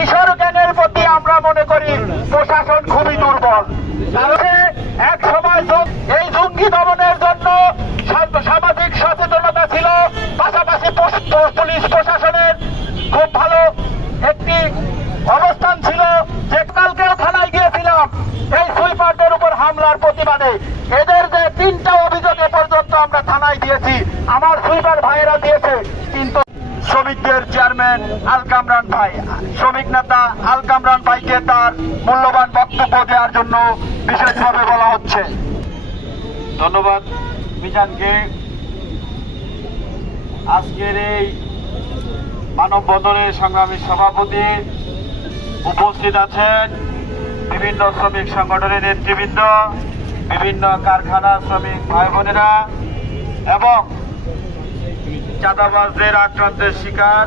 কিশোর গ্যাংয়ের প্রতি আমরা মনে করি প্রশাসন খুবই দুর্বল। এক সময় এই জঙ্গি দমনের জন্য সামাজিক সচেতনতা ছিল, পাশাপাশি পুলিশ প্রশাসনের খুব ভালো একটি অবস্থান ছিল। যে কালকেও থানায় গিয়েছিলাম এই সুইপারদের উপর হামলার প্রতিবাদে। এদের যে 3টা অভিযোগে পর্যন্ত আমরা থানায় দিয়েছি, আমার সুইপার ভাইয়েরা দিয়েছে। কিন্তু শ্রমিকদের চেয়ারম্যান আল কামরান ভাই, শ্রমিক নেতা আল কামরান ভাইকে তার মূল্যবান বক্তব্য দেওয়ার জন্য বিশেষভাবে বলা হচ্ছে। ধন্যবাদ মিজানকে। আজকের এই মানববন্ধনের সংগ্রামী সভাপতি, উপস্থিত আছেন বিভিন্ন শ্রমিক সংগঠনের নেতৃবৃন্দ, বিভিন্ন কারখানা শ্রমিক ভাই বোনেরা এবং চাঁদাবাজদের আক্রান্তের শিকার